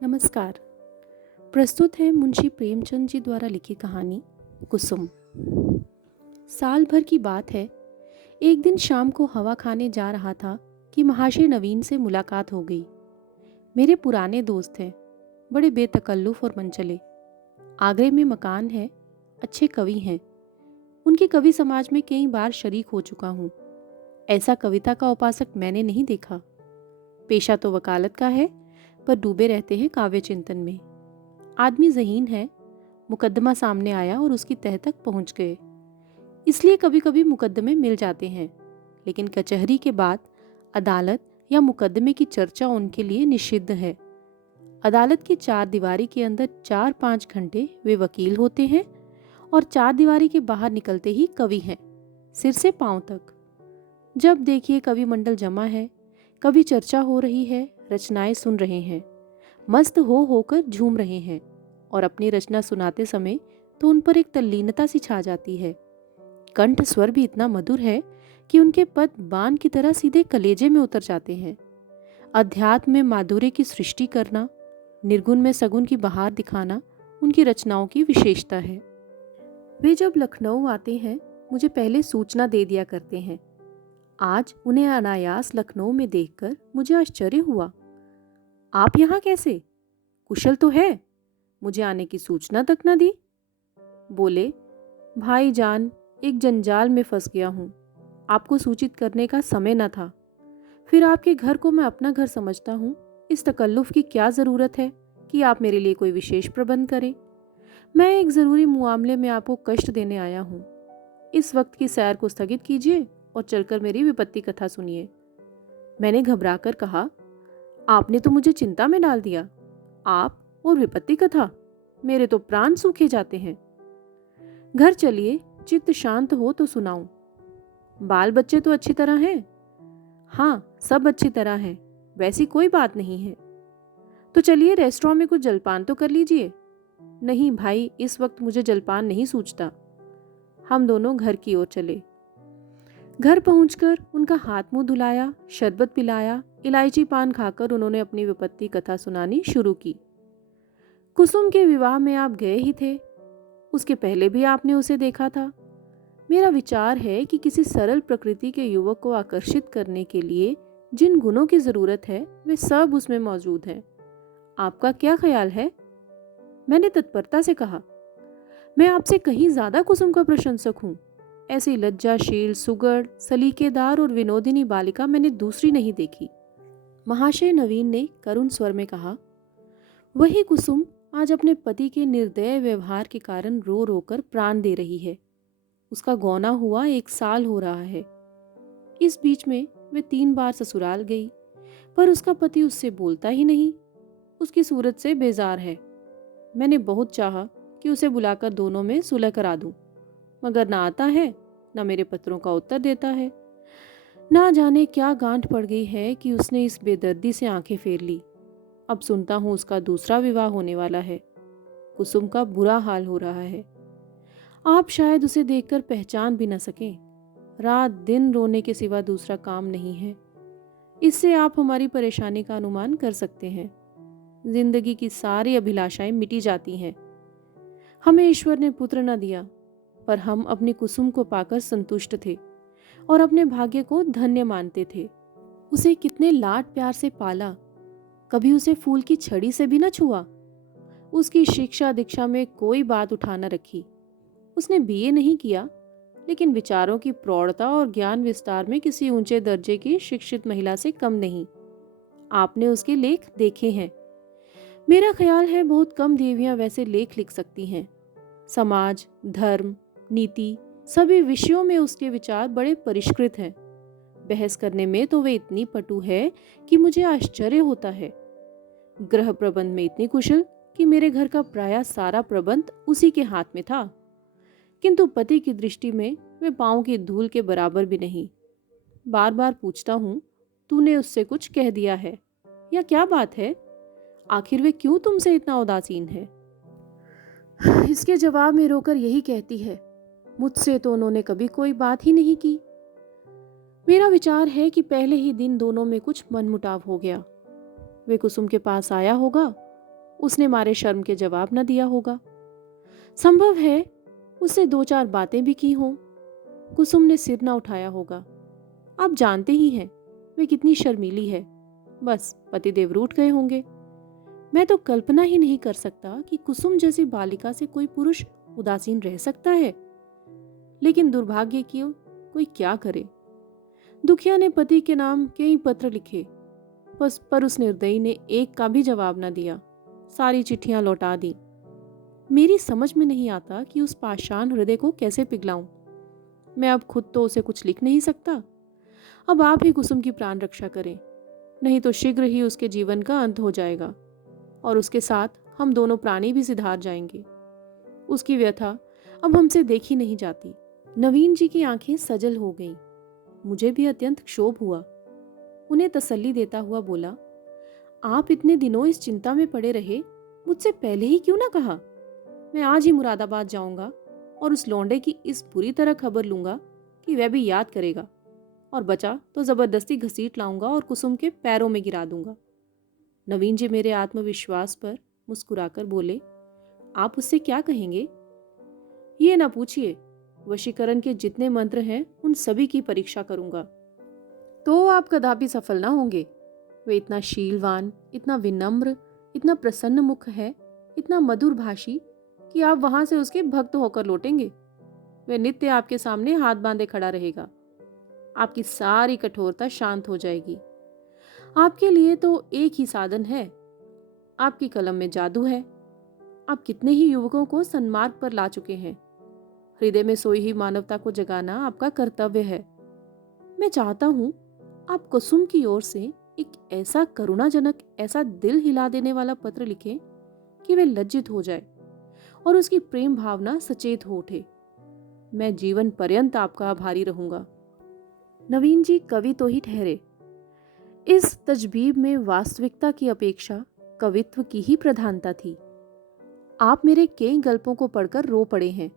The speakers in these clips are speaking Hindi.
नमस्कार। प्रस्तुत है मुंशी प्रेमचंद जी द्वारा लिखी कहानी कुसुम। साल भर की बात है। एक दिन शाम को हवा खाने जा रहा था कि महाशय नवीन से मुलाकात हो गई। मेरे पुराने दोस्त हैं, बड़े बेतकल्लुफ़ और मनचले। आगरे में मकान है, अच्छे कवि हैं। उनके कवि समाज में कई बार शरीक हो चुका हूँ। ऐसा कविता का उपासक मैंने नहीं देखा। पेशा तो वकालत का है, पर डूबे रहते हैं काव्य चिंतन में। आदमी ज़हीन है। मुकदमा सामने आया और उसकी तह तक पहुंच गए। इसलिए कभी कभी मुकदमे मिल जाते हैं, लेकिन कचहरी के बाद अदालत या मुकदमे की चर्चा उनके लिए निषिद्ध है। अदालत की चार दीवारी के अंदर 4-5 घंटे वे वकील होते हैं और चार दीवारी के बाहर निकलते ही कवि हैं, सिर से पांव तक। जब देखिए कवि मंडल जमा है, कभी चर्चा हो रही है, रचनाएं सुन रहे हैं, मस्त हो होकर झूम रहे हैं, और अपनी रचना सुनाते समय तो उन पर एक तल्लीनता सी छा जाती है। कंठ स्वर भी इतना मधुर है कि उनके पद बाण की तरह सीधे कलेजे में उतर जाते हैं। अध्यात्म में माधुर्य की सृष्टि करना, निर्गुण में सगुण की बहार दिखाना उनकी रचनाओं की विशेषता है। वे जब लखनऊ आते हैं, मुझे पहले सूचना दे दिया करते हैं। आज उन्हें अनायास लखनऊ में देखकर मुझे आश्चर्य हुआ। आप यहाँ कैसे? कुशल तो है? मुझे आने की सूचना तक न दी। बोले, भाई जान, एक जंजाल में फंस गया हूँ। आपको सूचित करने का समय न था। फिर आपके घर को मैं अपना घर समझता हूँ। इस तकल्लुफ़ की क्या ज़रूरत है कि आप मेरे लिए कोई विशेष प्रबंध करें? मैं एक ज़रूरी मामले में आपको कष्ट देने आया हूँ। इस वक्त की सैर को स्थगित कीजिए और चलकर मेरी विपत्ति कथा सुनिए। मैंने घबराकर कहा, आपने तो मुझे चिंता में डाल दिया। आप और विपत्ति कथा, मेरे तो प्राण सूखे जाते हैं। घर चलिए, चित्त शांत हो तो सुनाऊं। बाल बच्चे तो अच्छी तरह हैं? हाँ, सब अच्छी तरह हैं, वैसी कोई बात नहीं है। तो चलिए रेस्टोरेंट में कुछ जलपान तो कर लीजिए। नहीं भाई, इस वक्त मुझे जलपान नहीं सूझता। हम दोनों घर की ओर चले। घर पहुंचकर उनका हाथ मुंह धुलाया, शरबत पिलाया, इलायची पान खाकर उन्होंने अपनी विपत्ति कथा सुनानी शुरू की। कुसुम के विवाह में आप गए ही थे। उसके पहले भी आपने उसे देखा था। मेरा विचार है कि किसी सरल प्रकृति के युवक को आकर्षित करने के लिए जिन गुणों की जरूरत है वे सब उसमें मौजूद हैं। आपका क्या ख्याल है? मैंने तत्परता से कहा, मैं आपसे कहीं ज्यादा कुसुम का प्रशंसक हूँ। ऐसी लज्जाशील, सुगढ़, सलीकेदार और विनोदिनी बालिका मैंने दूसरी नहीं देखी। महाशय नवीन ने करुण स्वर में कहा, वही कुसुम आज अपने पति के निर्दय व्यवहार के कारण रो रो कर प्राण दे रही है। उसका गौना हुआ 1 साल हो रहा है। इस बीच में वे 3 बार ससुराल गई, पर उसका पति उससे बोलता ही नहीं। उसकी सूरत से बेजार है। मैंने बहुत चाहा कि उसे बुलाकर दोनों में सुलह करा दूं, मगर ना आता है, ना मेरे पत्रों का उत्तर देता है। ना जाने क्या गांठ पड़ गई है कि उसने इस बेदर्दी से आंखें फेर ली। अब सुनता हूं उसका दूसरा विवाह होने वाला है। कुसुम का बुरा हाल हो रहा है। आप शायद उसे देखकर पहचान भी न सकें। रात दिन रोने के सिवा दूसरा काम नहीं है। इससे आप हमारी परेशानी का अनुमान कर सकते हैं। जिंदगी की सारी अभिलाषाएं मिटी जाती हैं। हमें ईश्वर ने पुत्र न दिया, पर हम अपनी कुसुम को पाकर संतुष्ट थे और अपने भाग्य को धन्य मानते थे। उसे कितने लाड प्यार से पाला, कभी उसे फूल की छड़ी से भी न छुआ। उसकी शिक्षा दीक्षा में कोई बात उठा न रखी। उसने बीए नहीं किया, लेकिन विचारों की प्रौढ़ता और ज्ञान विस्तार में किसी ऊंचे दर्जे की शिक्षित महिला से कम नहीं। आपने उसके लेख देखे हैं। मेरा ख्याल है बहुत कम देवियां वैसे लेख लिख सकती हैं। समाज, धर्म, नीति, सभी विषयों में उसके विचार बड़े परिष्कृत हैं। बहस करने में तो वे इतनी पटु है कि मुझे आश्चर्य होता है। गृह प्रबंध में इतनी कुशल कि मेरे घर का प्रायः सारा प्रबंध उसी के हाथ में था, किंतु पति की दृष्टि में वे पांव की धूल के बराबर भी नहीं। बार बार पूछता हूँ, तूने उससे कुछ कह दिया है या क्या बात है? आखिर वे क्यों तुमसे इतना उदासीन है? इसके जवाब में रोकर यही कहती है, मुझसे तो उन्होंने कभी कोई बात ही नहीं की। मेरा विचार है कि पहले ही दिन दोनों में कुछ मनमुटाव हो गया। वे कुसुम के पास आया होगा उसने मारे शर्म के जवाब न दिया होगा। संभव है उससे दो चार बातें भी की हों। कुसुम ने सिर न उठाया होगा। आप जानते ही हैं वे कितनी शर्मीली है। बस पतिदेव रूठ गए होंगे। मैं तो कल्पना ही नहीं कर सकता कि कुसुम जैसी बालिका से कोई पुरुष उदासीन रह सकता है। लेकिन दुर्भाग्य की कोई क्या करे। दुखिया ने पति के नाम कई पत्र लिखे, बस पर उस निर्दयी ने एक का भी जवाब न दिया। सारी चिट्ठियां लौटा दी। मेरी समझ में नहीं आता कि उस पाषाण हृदय को कैसे पिघलाऊं। मैं अब खुद तो उसे कुछ लिख नहीं सकता। अब आप ही कुसुम की प्राण रक्षा करें, नहीं तो शीघ्र ही उसके जीवन का अंत हो जाएगा और उसके साथ हम दोनों प्राणी भी सिधार जाएंगे। उसकी व्यथा अब हमसे देखी नहीं जाती। नवीन जी की आंखें सजल हो गईं। मुझे भी अत्यंत क्षोभ हुआ। उन्हें तसल्ली देता हुआ बोला, आप इतने दिनों इस चिंता में पड़े रहे, मुझसे पहले ही क्यों ना कहा। मैं आज ही मुरादाबाद जाऊंगा और उस लौंडे की इस बुरी तरह खबर लूंगा कि वह भी याद करेगा, और बचा तो जबरदस्ती घसीट लाऊंगा और कुसुम के पैरों में गिरा दूंगा। नवीन जी मेरे आत्मविश्वास पर मुस्कुराकर बोले, आप उससे क्या कहेंगे? ये ना पूछिए। वशीकरण के जितने मंत्र हैं उन सभी की परीक्षा करूंगा, तो आप कदापि सफल ना होंगे। वे इतना शीलवान, इतना विनम्र, इतना प्रसन्न मुख है, इतना मधुर भाषी कि आप वहां से उसके भक्त होकर लौटेंगे। वे नित्य आपके सामने हाथ बांधे खड़ा रहेगा। आपकी सारी कठोरता शांत हो जाएगी। आपके लिए तो एक ही साधन है, आपकी कलम में जादू है। आप कितने ही युवकों को सन्मार्ग पर ला चुके हैं। हृदय में सोई हुई मानवता को जगाना आपका कर्तव्य है। मैं चाहता हूं आप कुसुम की ओर से एक ऐसा करुणाजनक, ऐसा दिल हिला देने वाला पत्र लिखें कि वे लज्जित हो जाए और उसकी प्रेम भावना सचेत हो उठे। मैं जीवन पर्यंत आपका आभारी रहूंगा। नवीन जी कवि तो ही ठहरे। इस तजबीब में वास्तविकता की अपेक्षा कवित्व की ही प्रधानता थी। आप मेरे कई गल्पों को पढ़कर रो पड़े हैं।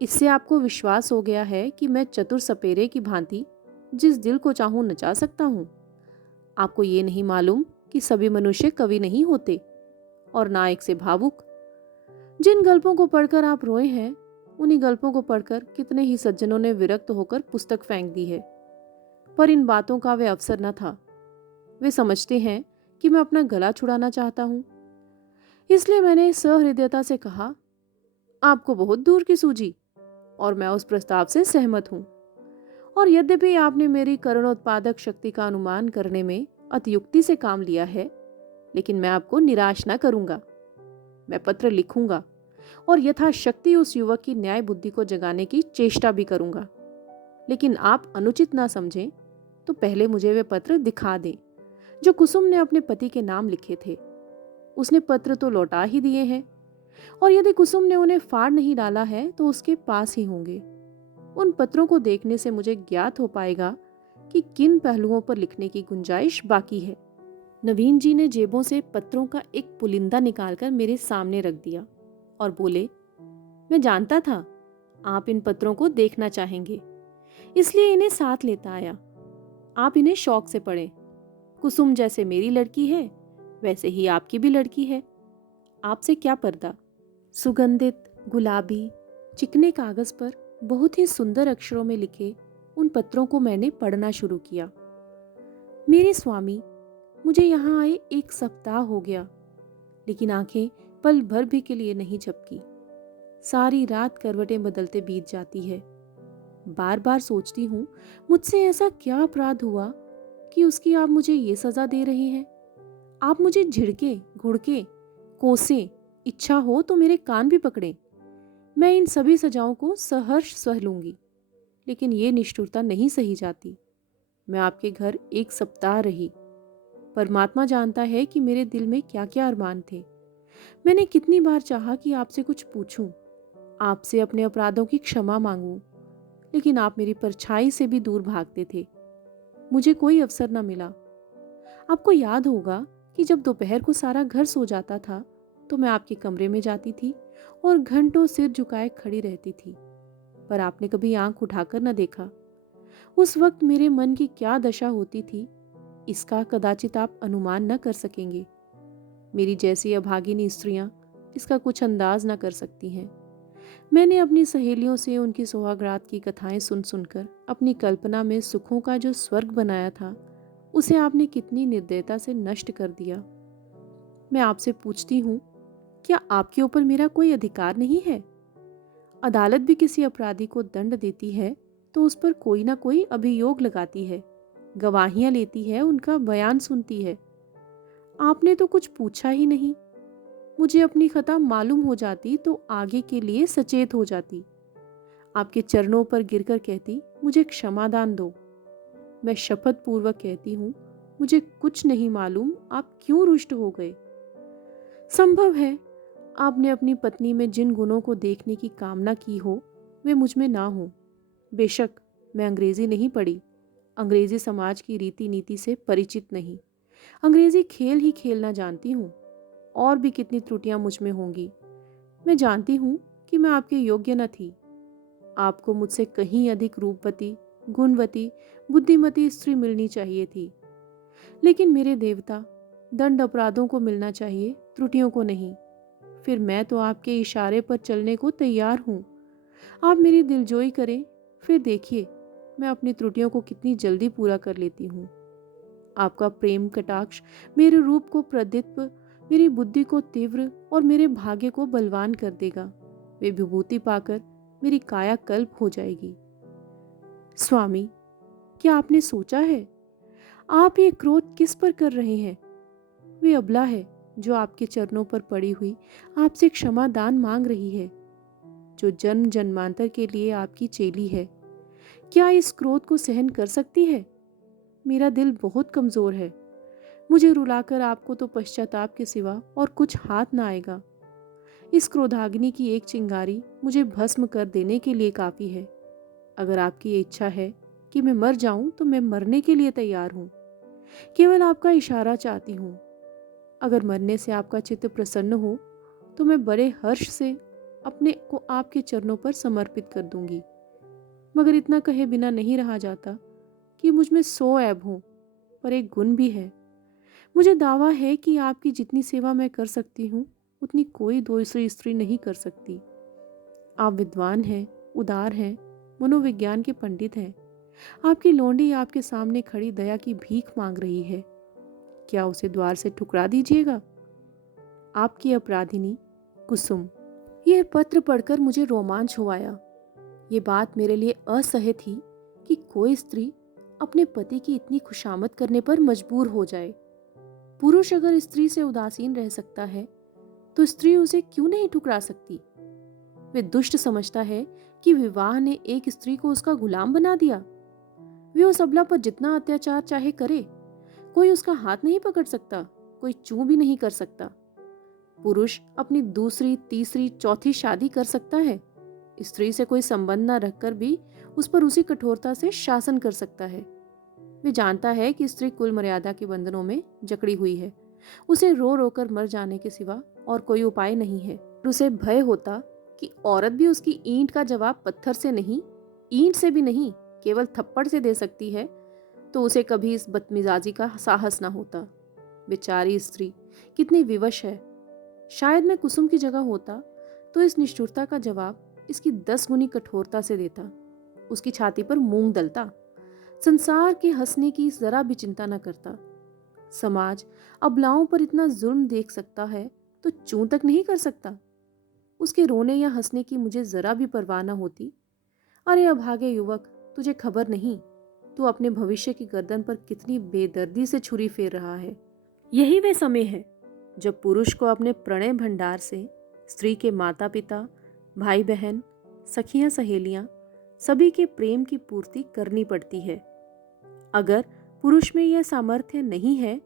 इससे आपको विश्वास हो गया है कि मैं चतुर सपेरे की भांति जिस दिल को चाहूं नचा सकता हूं। आपको ये नहीं मालूम कि सभी मनुष्य कवि नहीं होते, और ना एक से भावुक। जिन गल्पों को पढ़कर आप रोए हैं, उन्हीं गल्पों को पढ़कर कितने ही सज्जनों ने विरक्त होकर पुस्तक फेंक दी है। पर इन बातों का वे अवसर न था। वे समझते हैं कि मैं अपना गला छुड़ाना चाहता हूं। इसलिए मैंने सहृदयता से कहा, आपको बहुत दूर की सूझी, और मैं उस प्रस्ताव से सहमत हूं। और यद्यपि आपने मेरी करुणोत्पादक शक्ति का अनुमान करने में अतियुक्ति से काम लिया है, लेकिन मैं आपको निराश न करूंगा। मैं पत्र लिखूंगा और यथाशक्ति उस युवक की न्याय बुद्धि को जगाने की चेष्टा भी करूंगा। लेकिन आप अनुचित ना समझें तो पहले मुझे वे पत्र दिखा दें जो कुसुम ने अपने पति के नाम लिखे थे। उसने पत्र तो लौटा ही दिए हैं, और यदि कुसुम ने उन्हें फाड़ नहीं डाला है तो उसके पास ही होंगे। उन पत्रों को देखने से मुझे ज्ञात हो पाएगा कि किन पहलुओं पर लिखने की गुंजाइश बाकी है। नवीन जी ने जेबों से पत्रों का एक पुलिंदा निकालकर मेरे सामने रख दिया और बोले, मैं जानता था आप इन पत्रों को देखना चाहेंगे, इसलिए इन्हें साथ लेता आया। आप इन्हें शौक से पढ़ें। कुसुम जैसे मेरी लड़की है, वैसे ही आपकी भी लड़की है। आपसे क्या पर्दा। सुगंधित, गुलाबी, चिकने कागज पर बहुत ही सुंदर अक्षरों में लिखे उन पत्रों को मैंने पढ़ना शुरू किया। मेरे स्वामी, मुझे यहाँ आए 1 सप्ताह हो गया, लेकिन आंखें पल भर भी के लिए नहीं झपकी। सारी रात करवटें बदलते बीत जाती है। बार बार सोचती हूँ, मुझसे ऐसा क्या अपराध हुआ कि उसकी आप मुझे ये सजा दे रहे हैं। आप मुझे झिड़के, घुड़के, कोसे, इच्छा हो तो मेरे कान भी पकड़ें। मैं इन सभी सजाओं को सहर्ष सह लूंगी, लेकिन ये निष्ठुरता नहीं सही जाती। मैं आपके घर 1 सप्ताह रही। परमात्मा जानता है कि मेरे दिल में क्या क्या अरमान थे। मैंने कितनी बार चाहा कि आपसे कुछ पूछूं, आपसे अपने अपराधों की क्षमा मांगूं, लेकिन आप मेरी परछाई से भी दूर भागते थे। मुझे कोई अवसर न मिला। आपको याद होगा कि जब दोपहर को सारा घर सो जाता था तो मैं आपके कमरे में जाती थी और घंटों सिर झुकाए खड़ी रहती थी, पर आपने कभी आंख उठाकर न देखा। उस वक्त मेरे मन की क्या दशा होती थी, इसका कदाचित आप अनुमान न कर सकेंगे। मेरी जैसी अभागिनी स्त्रियां इसका कुछ अंदाज ना कर सकती हैं। मैंने अपनी सहेलियों से उनकी सुहागरात की कथाएं सुन सुनकर अपनी कल्पना में सुखों का जो स्वर्ग बनाया था, उसे आपने कितनी निर्दयता से नष्ट कर दिया। मैं आपसे पूछती हूँ, क्या आपके ऊपर मेरा कोई अधिकार नहीं है? अदालत भी किसी अपराधी को दंड देती है तो उस पर कोई ना कोई अभियोग लगाती है, गवाहियां लेती है, उनका बयान सुनती है। आपने तो कुछ पूछा ही नहीं। मुझे अपनी खता मालूम हो जाती तो आगे के लिए सचेत हो जाती। आपके चरणों पर गिरकर कहती, मुझे क्षमादान दो। मैं शपथ पूर्वक कहती हूँ, मुझे कुछ नहीं मालूम आप क्यों रुष्ट हो गए। संभव है आपने अपनी पत्नी में जिन गुणों को देखने की कामना की हो वे मुझ में ना हो। बेशक मैं अंग्रेजी नहीं पढ़ी, अंग्रेजी समाज की रीति नीति से परिचित नहीं, अंग्रेजी खेल ही खेलना जानती हूँ। और भी कितनी त्रुटियां मुझ में होंगी। मैं जानती हूँ कि मैं आपके योग्य न थी। आपको मुझसे कहीं अधिक रूपवती, गुणवती, बुद्धिमती स्त्री मिलनी चाहिए थी। लेकिन मेरे देवता, दंड अपराधों को मिलना चाहिए, त्रुटियों को नहीं। फिर मैं तो आपके इशारे पर चलने को तैयार हूँ। आप मेरी दिलजोई करें, फिर देखिए मैं अपनी त्रुटियों को कितनी जल्दी पूरा कर लेती हूँ। आपका प्रेम कटाक्ष मेरे रूप को प्रदीप्त, मेरी बुद्धि को तीव्र और मेरे भाग्य को बलवान कर देगा। वे विभूति पाकर मेरी काया कल्प हो जाएगी। स्वामी, क्या आपने सोचा है आप ये क्रोध किस पर कर रहे हैं? वे अबला है जो आपके चरणों पर पड़ी हुई आपसे क्षमा दान मांग रही है, जो जन्म जन्मांतर के लिए आपकी चेली है। क्या इस क्रोध को सहन कर सकती है? मेरा दिल बहुत कमजोर है। मुझे रुलाकर आपको तो पश्चाताप के सिवा और कुछ हाथ ना आएगा। इस क्रोधाग्नि की एक चिंगारी मुझे भस्म कर देने के लिए काफी है। अगर आपकी इच्छा है कि मैं मर जाऊं तो मैं मरने के लिए तैयार हूं। केवल आपका इशारा चाहती हूं। अगर मरने से आपका चित्त प्रसन्न हो तो मैं बड़े हर्ष से अपने को आपके चरणों पर समर्पित कर दूंगी। मगर इतना कहे बिना नहीं रहा जाता कि मुझ में 100 ऐब हों, पर एक गुण भी है। मुझे दावा है कि आपकी जितनी सेवा मैं कर सकती हूँ उतनी कोई दूसरी स्त्री नहीं कर सकती। आप विद्वान हैं, उदार हैं, मनोविज्ञान के पंडित हैं। आपकी लौंडी आपके सामने खड़ी दया की भीख मांग रही है। क्या उसे द्वार से ठुकरा दीजिएगा? आपकी अपराधिनी कुसुम। यह पत्र पढ़कर मुझे रोमांच हो आया। ये बात मेरे लिए असह्य थी कि कोई स्त्री अपने पति की इतनी खुशामद करने पर मजबूर हो जाए। पुरुष अगर स्त्री से उदासीन रह सकता है तो स्त्री उसे क्यों नहीं ठुकरा सकती? वे दुष्ट समझता है कि विवाह ने एक स्त्री को उसका गुलाम बना दिया। वे उस अबला पर जितना अत्याचार चाहे करे, कोई उसका हाथ नहीं पकड़ सकता, कोई चूं भी नहीं कर सकता। पुरुष अपनी दूसरी, तीसरी, चौथी शादी कर सकता है। स्त्री से कोई संबंध न रखकर भी उस पर उसी कठोरता से शासन कर सकता है। वे जानता है कि स्त्री कुल मर्यादा के बंधनों में जकड़ी हुई है। उसे रो रो कर मर जाने के सिवा और कोई उपाय नहीं है। उसे भय होता कि औरत भी उसकी ईंट का जवाब पत्थर से नहीं, ईंट से भी नहीं, केवल थप्पड़ से दे सकती है, तो उसे कभी इस बदमिजाजी का साहस ना होता। बेचारी स्त्री कितनी विवश है। शायद मैं कुसुम की जगह होता तो इस निष्ठुरता का जवाब इसकी 10 गुनी कठोरता से देता। उसकी छाती पर मूंग दलता। संसार के हंसने की जरा भी चिंता न करता। समाज अबलाओं पर इतना जुल्म देख सकता है तो चूं तक नहीं कर सकता। उसके रोने या हंसने की मुझे जरा भी परवाह न होती। अरे अभागे युवक, तुझे खबर नहीं, तू अपने भविष्य की गर्दन पर कितनी बेदर्दी से छुरी फेर रहा है। यही वे समय है जब पुरुष को अपने प्रणय भंडार से स्त्री के माता पिता, भाई बहन, सखियां सहेलियां, सभी के प्रेम की पूर्ति करनी पड़ती है। अगर पुरुष में यह सामर्थ्य नहीं है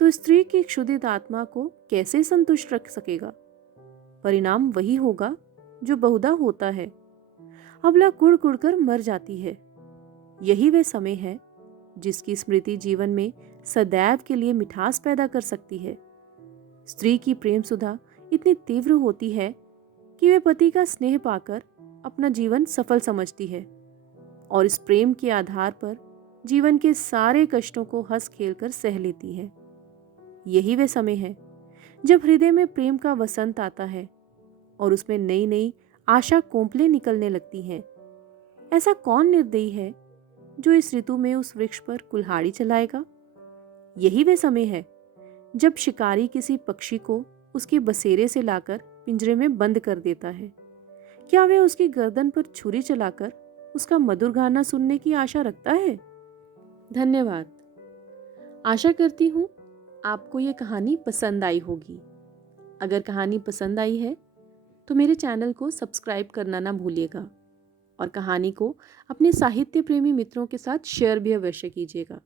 तो स्त्री की क्षुधित आत्मा को कैसे संतुष्ट रख सकेगा? परिणाम वही होगा जो बहुधा होता है। अबला कुड़ कुड़ कर मर जाती है। यही वह समय है जिसकी स्मृति जीवन में सदैव के लिए मिठास पैदा कर सकती है। स्त्री की प्रेम सुधा इतनी तीव्र होती है कि वे पति का स्नेह पाकर अपना जीवन सफल समझती है और इस प्रेम के आधार पर जीवन के सारे कष्टों को हंस खेल कर सह लेती है। यही वे समय है जब हृदय में प्रेम का वसंत आता है और उसमें नई नई आशा कोंपलें निकलने लगती हैं, ऐसा कौन निर्दयी है जो इस ऋतु में उस वृक्ष पर कुल्हाड़ी चलाएगा? यही वे समय है जब शिकारी किसी पक्षी को उसके बसेरे से लाकर पिंजरे में बंद कर देता है। क्या वे उसकी गर्दन पर छुरी चलाकर उसका मधुर गाना सुनने की आशा रखता है? धन्यवाद। आशा करती हूँ आपको ये कहानी पसंद आई होगी। अगर कहानी पसंद आई है तो मेरे चैनल को सब्सक्राइब करना ना भूलिएगा और कहानी को अपने साहित्य प्रेमी मित्रों के साथ शेयर भी अवश्य कीजिएगा।